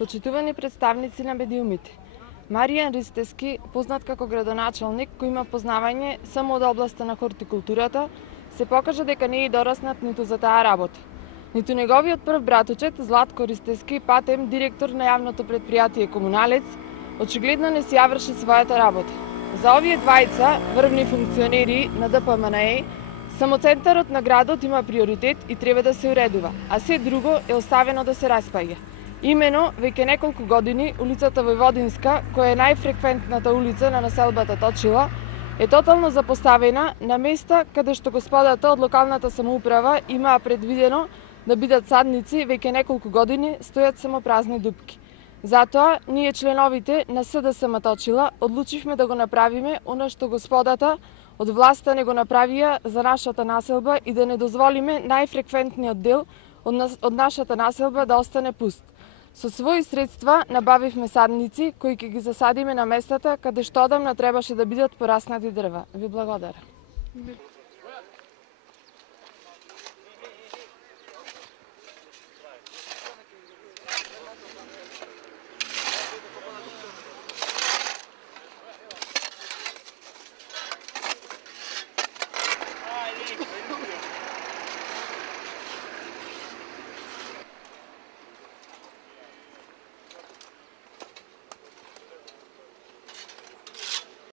Почитувани представници на медиумите, Маријан Ристевски, познат како градоначалник кој има познавање само од областа на хортикултурата, се покажа дека не е дораснат ниту за таа работа. Ниту неговиот прв братучет, Златко Ристевски, патем директор на јавното предпријатие Комуналец, очигледно не си ја врши својата работа. За овие двајца, врвни функционери на ДПМНЕ, само центарот на градот има приоритет и треба да се уредува, а се друго е оставено да се распаѓа. Имено, веќе неколку години, улицата Војводинска, која е најфреквентната улица на населбата Точила, е тотално запоставена на места каде што господата од локалната самоуправа имаа предвидено да бидат садници, веќе неколку години стојат само празни дупки. Затоа, ние членовите на СДСМ Точила одлучивме да го направиме она што господата од власта не го направија за нашата населба и да не дозволиме најфреквентниот дел од нашата населба да остане пуст. Со своји средства набавивме садници кои ќе ги засадиме на местата каде што одамна требаше да бидат пораснати дрва. Ви благодарам.